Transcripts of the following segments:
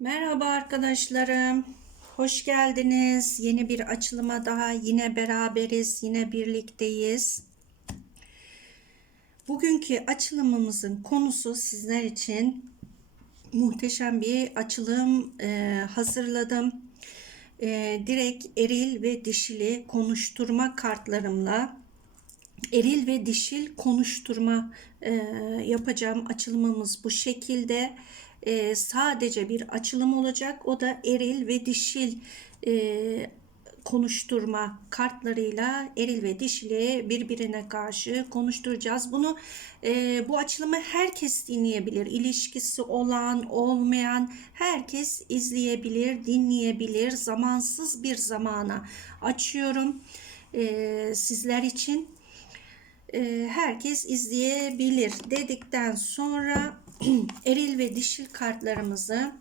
Merhaba arkadaşlarım. Hoş geldiniz. Yeni bir açılıma daha yine beraberiz. Yine birlikteyiz. Bugünkü açılımımızın konusu sizler için muhteşem bir açılım e, hazırladım. E, direkt eril ve dişili konuşturma kartlarımla eril ve dişil konuşturma e, yapacağım açılımımız bu şekilde e, sadece bir açılım olacak o da eril ve dişil e, konuşturma kartlarıyla eril ve dişili birbirine karşı konuşturacağız. Bunu e, bu açılımı herkes dinleyebilir. İlişkisi olan, olmayan herkes izleyebilir, dinleyebilir. Zamansız bir zamana açıyorum e, sizler için e, herkes izleyebilir dedikten sonra eril ve dişil kartlarımızı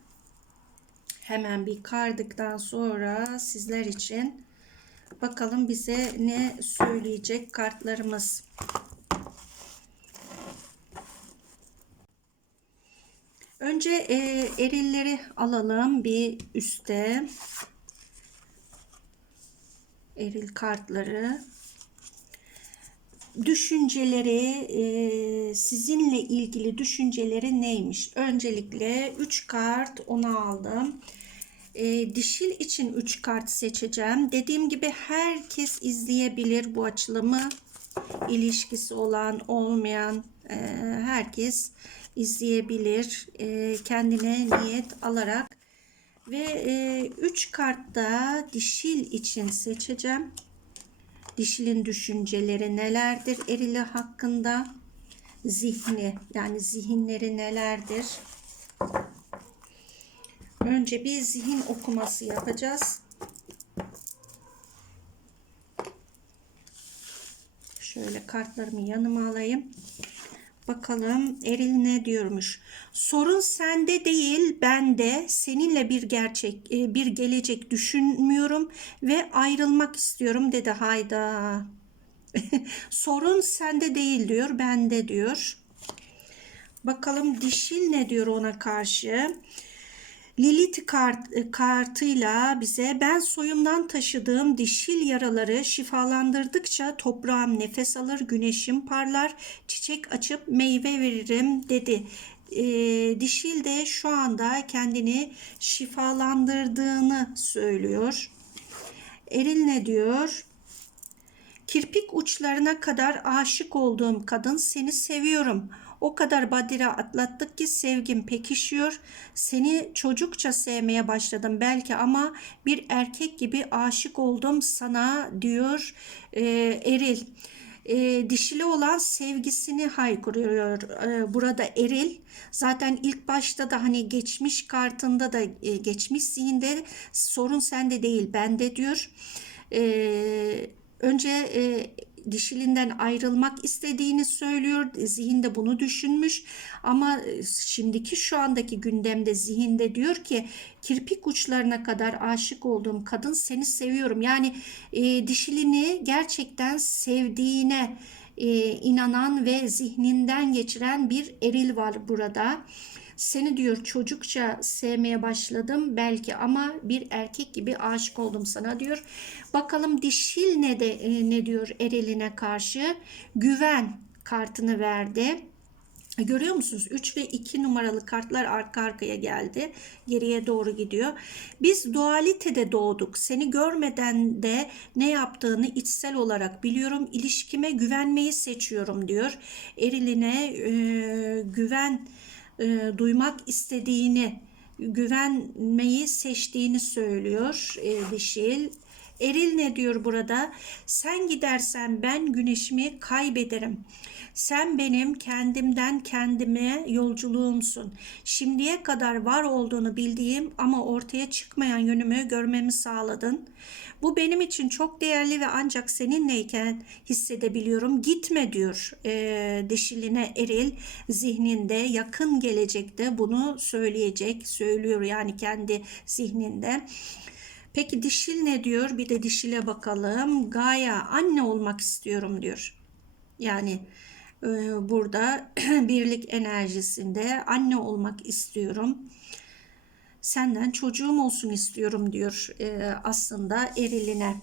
hemen bir kardıktan sonra sizler için bakalım bize ne söyleyecek kartlarımız. Önce e, erilleri alalım bir üste. Eril kartları düşünceleri e, sizinle ilgili düşünceleri neymiş? Öncelikle 3 kart onu aldım. E, dişil için 3 kart seçeceğim. Dediğim gibi herkes izleyebilir bu açılımı. İlişkisi olan olmayan e, herkes izleyebilir. E, kendine niyet alarak ve 3 e, kart da dişil için seçeceğim. Dişilin düşünceleri nelerdir? Erili hakkında zihni yani zihinleri nelerdir? Önce bir zihin okuması yapacağız. Şöyle kartlarımı yanıma alayım. Bakalım Eril ne diyormuş. Sorun sende değil, bende. Seninle bir gerçek, e, bir gelecek düşünmüyorum ve ayrılmak istiyorum dedi. Hayda. Sorun sende değil diyor, bende diyor. Bakalım dişil ne diyor ona karşı. Lilith kart, e, kartıyla bize ben soyumdan taşıdığım dişil yaraları şifalandırdıkça toprağım nefes alır, güneşim parlar, çiçek açıp meyve veririm dedi. E, dişil de şu anda kendini şifalandırdığını söylüyor. Eril ne diyor? Kirpik uçlarına kadar aşık olduğum kadın seni seviyorum.'' O kadar badire atlattık ki sevgim pekişiyor. Seni çocukça sevmeye başladım belki ama bir erkek gibi aşık oldum sana diyor e, Eril. E, dişili olan sevgisini haykırıyor e, burada Eril. Zaten ilk başta da hani geçmiş kartında da e, geçmiş zihinde sorun sende değil bende diyor. E, önce e, dişilinden ayrılmak istediğini söylüyor. Zihinde bunu düşünmüş ama e, şimdiki şu andaki gündemde zihinde diyor ki kirpik uçlarına kadar aşık olduğum kadın seni seviyorum. Yani e, dişilini gerçekten sevdiğine e, inanan ve zihninden geçiren bir eril var burada. Seni diyor çocukça sevmeye başladım belki ama bir erkek gibi aşık oldum sana diyor. Bakalım dişil ne de e, ne diyor Ereline karşı? Güven kartını verdi. Görüyor musunuz? 3 ve 2 numaralı kartlar arka arkaya geldi. Geriye doğru gidiyor. Biz dualitede doğduk. Seni görmeden de ne yaptığını içsel olarak biliyorum. İlişkime güvenmeyi seçiyorum diyor. Eriline e, güven e, duymak istediğini, güvenmeyi seçtiğini söylüyor e, dişil. Eril ne diyor burada? Sen gidersen ben güneşimi kaybederim. Sen benim kendimden kendime yolculuğumsun. Şimdiye kadar var olduğunu bildiğim ama ortaya çıkmayan yönümü görmemi sağladın. Bu benim için çok değerli ve ancak seninleyken hissedebiliyorum. Gitme diyor e, dişiline eril zihninde yakın gelecekte bunu söyleyecek, söylüyor yani kendi zihninde. Peki dişil ne diyor? Bir de dişile bakalım. Gaya anne olmak istiyorum diyor. Yani burada birlik enerjisinde anne olmak istiyorum senden çocuğum olsun istiyorum diyor e, aslında eriline.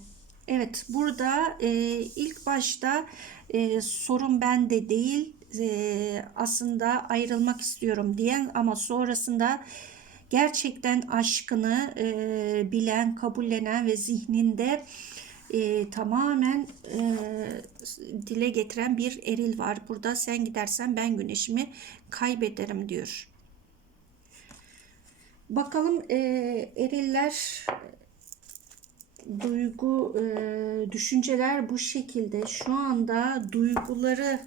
Evet burada e, ilk başta e, sorun bende değil aslında ayrılmak istiyorum diyen ama sonrasında gerçekten aşkını bilen, kabullenen ve zihninde e, tamamen e, dile getiren bir eril var. Burada sen gidersen ben güneşimi kaybederim diyor. Bakalım e, eriller duygu e, düşünceler bu şekilde şu anda duyguları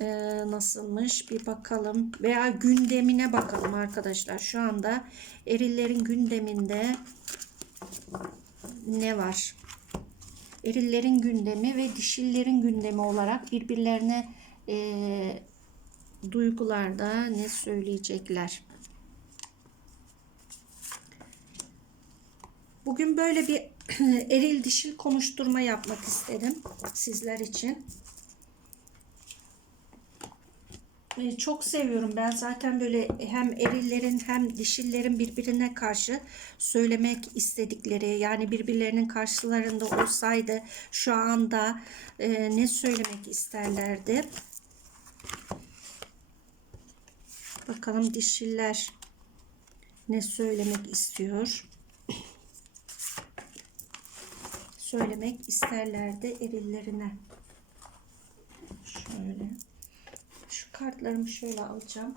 e, nasılmış bir bakalım veya gündemine bakalım arkadaşlar şu anda erillerin gündeminde ne var erillerin gündemi ve dişillerin gündemi olarak birbirlerine e, duygularda ne söyleyecekler Bugün böyle bir eril dişil konuşturma yapmak istedim sizler için. Ee, Çok seviyorum ben zaten böyle hem erillerin hem dişillerin birbirine karşı söylemek istedikleri yani birbirlerinin karşılarında olsaydı şu anda e, ne söylemek isterlerdi. Bakalım dişiller ne söylemek istiyor. söylemek isterlerdi erillerine. Şöyle. Kartlarımı şöyle alacağım.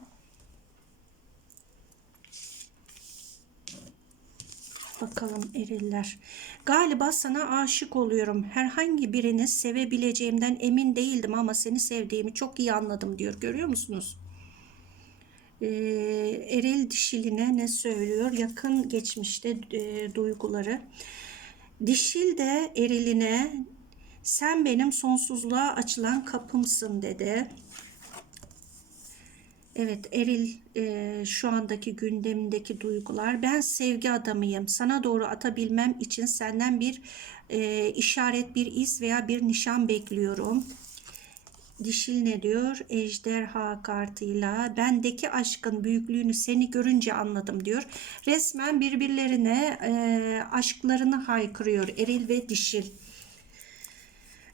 Bakalım eriller. Galiba sana aşık oluyorum. Herhangi birini sevebileceğimden emin değildim ama seni sevdiğimi çok iyi anladım diyor. Görüyor musunuz? Ee, eril dişiline ne söylüyor? Yakın geçmişte e, duyguları. Dişil de eriline sen benim sonsuzluğa açılan kapımsın dedi. Evet eril e, şu andaki gündemindeki duygular. Ben sevgi adamıyım. Sana doğru atabilmem için senden bir e, işaret, bir iz veya bir nişan bekliyorum. Dişil ne diyor? Ejderha kartıyla bendeki aşkın büyüklüğünü seni görünce anladım diyor. Resmen birbirlerine e, aşklarını haykırıyor eril ve dişil.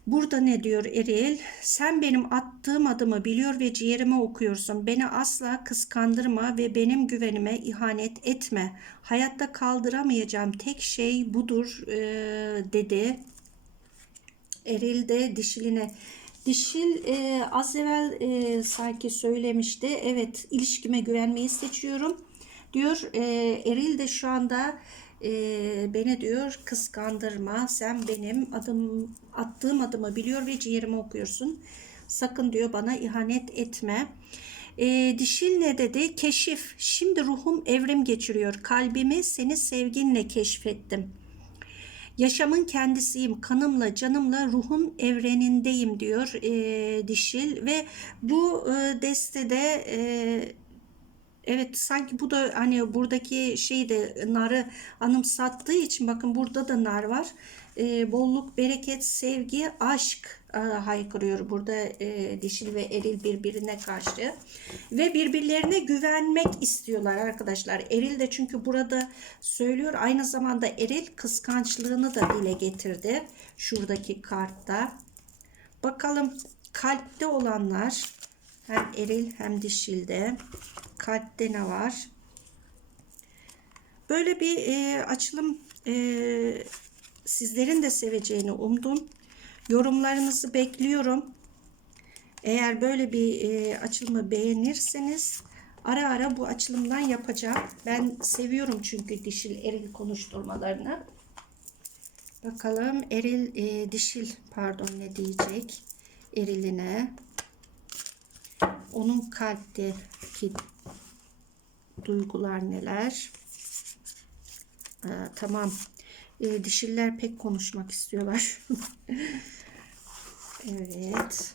Burada ne diyor Eril? Sen benim attığım adımı biliyor ve ciğerime okuyorsun. Beni asla kıskandırma ve benim güvenime ihanet etme. Hayatta kaldıramayacağım tek şey budur e, dedi. Eril de dişiline. Dişil e, az evvel e, sanki söylemişti. Evet ilişkime güvenmeyi seçiyorum diyor. E, Eril de şu anda e, beni diyor kıskandırma. Sen benim adım attığım adımı biliyor ve ciğerimi okuyorsun. Sakın diyor bana ihanet etme. E, dişil ne dedi? Keşif. Şimdi ruhum evrim geçiriyor. Kalbimi seni sevginle keşfettim. Yaşamın kendisiyim, kanımla, canımla, ruhun evrenindeyim diyor e, dişil ve bu e, destede e, evet sanki bu da hani buradaki şey de narı anımsattığı için bakın burada da nar var. E, bolluk, bereket, sevgi, aşk e, haykırıyor burada e, dişil ve eril birbirine karşı ve birbirlerine güvenmek istiyorlar arkadaşlar. Eril de çünkü burada söylüyor aynı zamanda eril kıskançlığını da dile getirdi şuradaki kartta. Bakalım kalpte olanlar hem eril hem dişilde kalpte ne var? Böyle bir e, açılım e, sizlerin de seveceğini umdum. Yorumlarınızı bekliyorum. Eğer böyle bir e, açılımı beğenirseniz ara ara bu açılımdan yapacağım. Ben seviyorum çünkü dişil eril konuşturmalarını. Bakalım eril e, dişil pardon ne diyecek eriline. Onun kalpteki duygular neler? Ee, tamam. Ee, dişiller pek konuşmak istiyorlar. evet.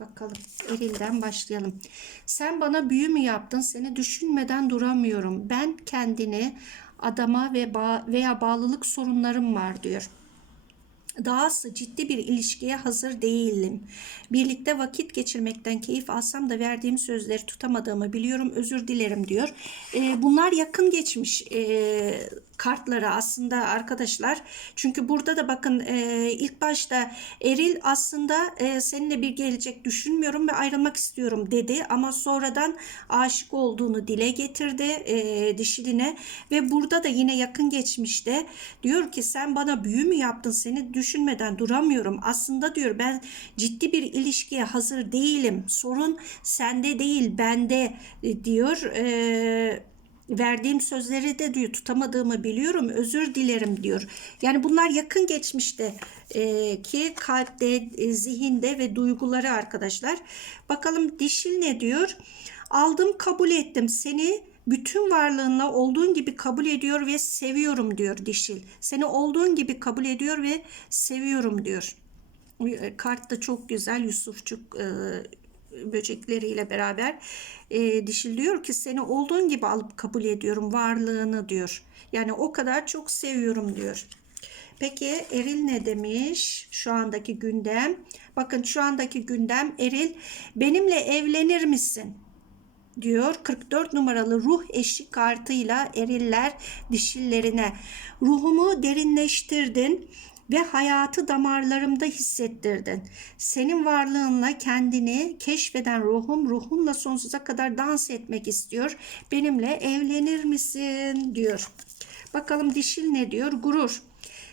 Bakalım erilden başlayalım. Sen bana büyü mü yaptın? Seni düşünmeden duramıyorum. Ben kendini adama ve bağ veya bağlılık sorunlarım var diyor. Dahası ciddi bir ilişkiye hazır değilim. Birlikte vakit geçirmekten keyif alsam da verdiğim sözleri tutamadığımı biliyorum. Özür dilerim diyor. Ee, bunlar yakın geçmiş e, kartları aslında arkadaşlar. Çünkü burada da bakın e, ilk başta Eril aslında e, seninle bir gelecek düşünmüyorum ve ayrılmak istiyorum dedi. Ama sonradan aşık olduğunu dile getirdi e, dişiline. Ve burada da yine yakın geçmişte diyor ki sen bana büyü mü yaptın seni düşünmeden duramıyorum. Aslında diyor ben ciddi bir ilişkiye hazır değilim. Sorun sende değil bende e, diyor. Eee verdiğim sözleri de diyor tutamadığımı biliyorum özür dilerim diyor. Yani bunlar yakın geçmişte e, ki kalpte, e, zihinde ve duyguları arkadaşlar. Bakalım dişil ne diyor? Aldım kabul ettim seni bütün varlığınla olduğun gibi kabul ediyor ve seviyorum diyor dişil. Seni olduğun gibi kabul ediyor ve seviyorum diyor. E, Kart da çok güzel Yusufçuk e, böcekleriyle beraber e, diyor ki seni olduğun gibi alıp kabul ediyorum varlığını diyor. Yani o kadar çok seviyorum diyor. Peki Eril ne demiş? Şu andaki gündem. Bakın şu andaki gündem Eril benimle evlenir misin? diyor 44 numaralı ruh eşi kartıyla eriller dişillerine ruhumu derinleştirdin ve hayatı damarlarımda hissettirdin. Senin varlığınla kendini keşfeden ruhum ruhunla sonsuza kadar dans etmek istiyor. Benimle evlenir misin diyor. Bakalım dişil ne diyor? Gurur.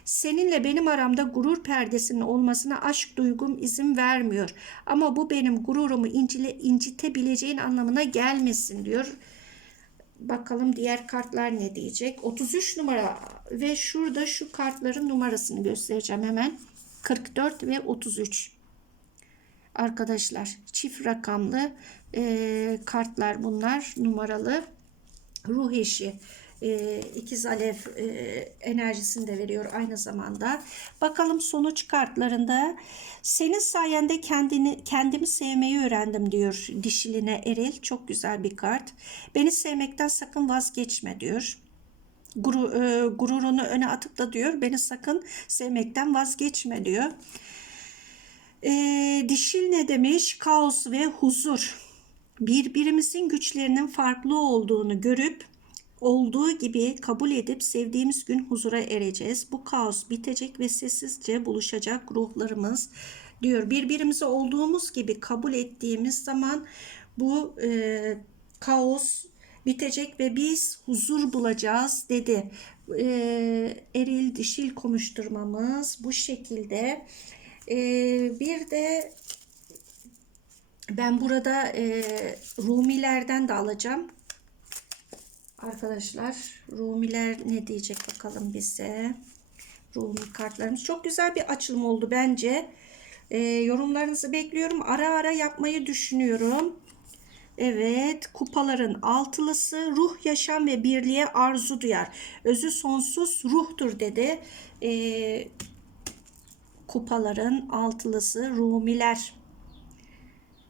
Seninle benim aramda gurur perdesinin olmasına aşk duygum izin vermiyor. Ama bu benim gururumu incile, incitebileceğin anlamına gelmesin diyor. Bakalım diğer kartlar ne diyecek. 33 numara ve şurada şu kartların numarasını göstereceğim hemen. 44 ve 33. Arkadaşlar çift rakamlı e, kartlar bunlar numaralı. Ruh eşi e, ikiz alev e, enerjisini de veriyor aynı zamanda. Bakalım sonuç kartlarında senin sayende kendini kendimi sevmeyi öğrendim diyor dişiline Eril. Çok güzel bir kart. Beni sevmekten sakın vazgeçme diyor. Guru, e, gururunu öne atıp da diyor beni sakın sevmekten vazgeçme diyor. E, dişil ne demiş? Kaos ve huzur. Birbirimizin güçlerinin farklı olduğunu görüp olduğu gibi kabul edip sevdiğimiz gün huzura ereceğiz. Bu kaos bitecek ve sessizce buluşacak ruhlarımız diyor. Birbirimizi olduğumuz gibi kabul ettiğimiz zaman bu e, kaos bitecek ve biz huzur bulacağız dedi. E, eril dişil konuşturmamız bu şekilde. E, bir de ben burada e, Rumilerden de alacağım. Arkadaşlar Rumiler ne diyecek bakalım bize. Rumi kartlarımız. Çok güzel bir açılım oldu bence. E, yorumlarınızı bekliyorum. Ara ara yapmayı düşünüyorum. Evet, kupaların altılısı ruh, yaşam ve birliğe arzu duyar. Özü sonsuz ruhtur dedi. E, kupaların altılısı Rumiler.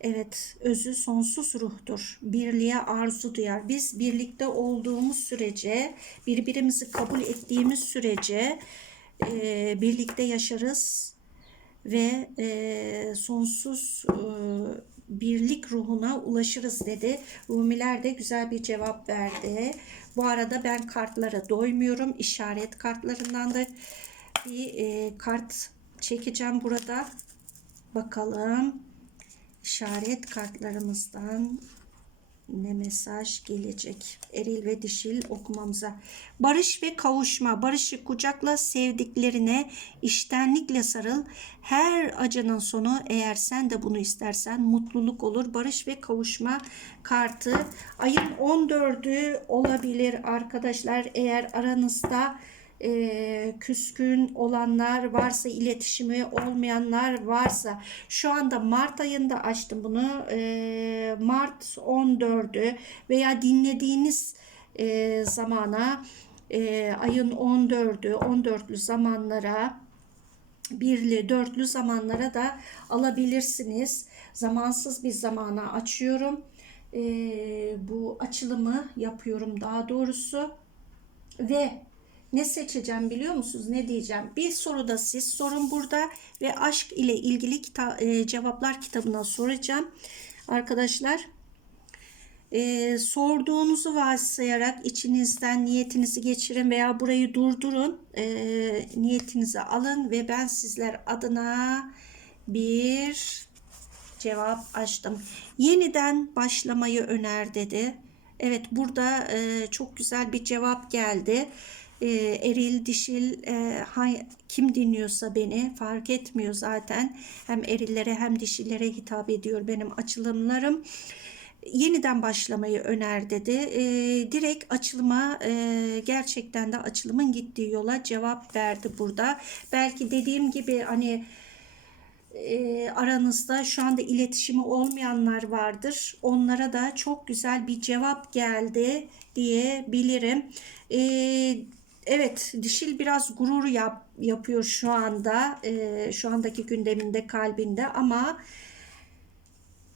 Evet, özü sonsuz ruhtur. Birliğe arzu duyar. Biz birlikte olduğumuz sürece, birbirimizi kabul ettiğimiz sürece e, birlikte yaşarız ve e, sonsuz e, birlik ruhuna ulaşırız dedi. Rumiler de güzel bir cevap verdi. Bu arada ben kartlara doymuyorum. İşaret kartlarından da bir e, kart çekeceğim burada. Bakalım işaret kartlarımızdan ne mesaj gelecek? Eril ve dişil okumamıza. Barış ve kavuşma. Barışı kucakla sevdiklerine iştenlikle sarıl. Her acının sonu eğer sen de bunu istersen mutluluk olur. Barış ve kavuşma kartı ayın 14'ü olabilir arkadaşlar. Eğer aranızda e, küskün olanlar varsa, iletişimi olmayanlar varsa şu anda Mart ayında açtım bunu. E, Mart 14'ü veya dinlediğiniz e, zamana e, ayın 14'ü, 14'lü zamanlara birli, dörtlü zamanlara da alabilirsiniz. Zamansız bir zamana açıyorum. E, bu açılımı yapıyorum daha doğrusu ve ne seçeceğim biliyor musunuz? Ne diyeceğim? Bir soru da siz sorun burada ve aşk ile ilgili kita- e, cevaplar kitabına soracağım. Arkadaşlar e, sorduğunuzu varsayarak içinizden niyetinizi geçirin veya burayı durdurun. E, niyetinizi alın ve ben sizler adına bir cevap açtım. Yeniden başlamayı öner dedi. Evet burada e, çok güzel bir cevap geldi. E, eril dişil e, hay- kim dinliyorsa beni fark etmiyor zaten. Hem erillere hem dişillere hitap ediyor benim açılımlarım yeniden başlamayı öner dedi. E, direkt açılıma e, gerçekten de açılımın gittiği yola cevap verdi burada. Belki dediğim gibi hani e, aranızda şu anda iletişimi olmayanlar vardır. Onlara da çok güzel bir cevap geldi diyebilirim. E, evet dişil biraz gurur yap, yapıyor şu anda. E, şu andaki gündeminde kalbinde ama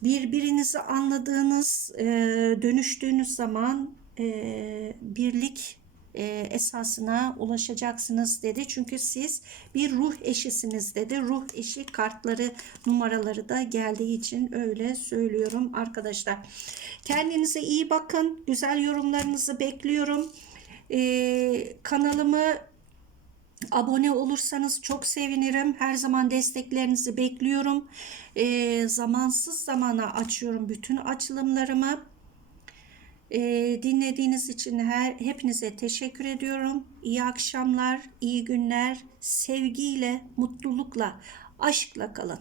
birbirinizi anladığınız, e, dönüştüğünüz zaman e, birlik e, esasına ulaşacaksınız dedi. Çünkü siz bir ruh eşisiniz dedi. Ruh eşi kartları, numaraları da geldiği için öyle söylüyorum arkadaşlar. Kendinize iyi bakın. Güzel yorumlarınızı bekliyorum. E, kanalımı Abone olursanız çok sevinirim. Her zaman desteklerinizi bekliyorum. Ee, zamansız zamana açıyorum bütün açılımlarımı. Ee, dinlediğiniz için her hepinize teşekkür ediyorum. İyi akşamlar, iyi günler. Sevgiyle, mutlulukla, aşkla kalın.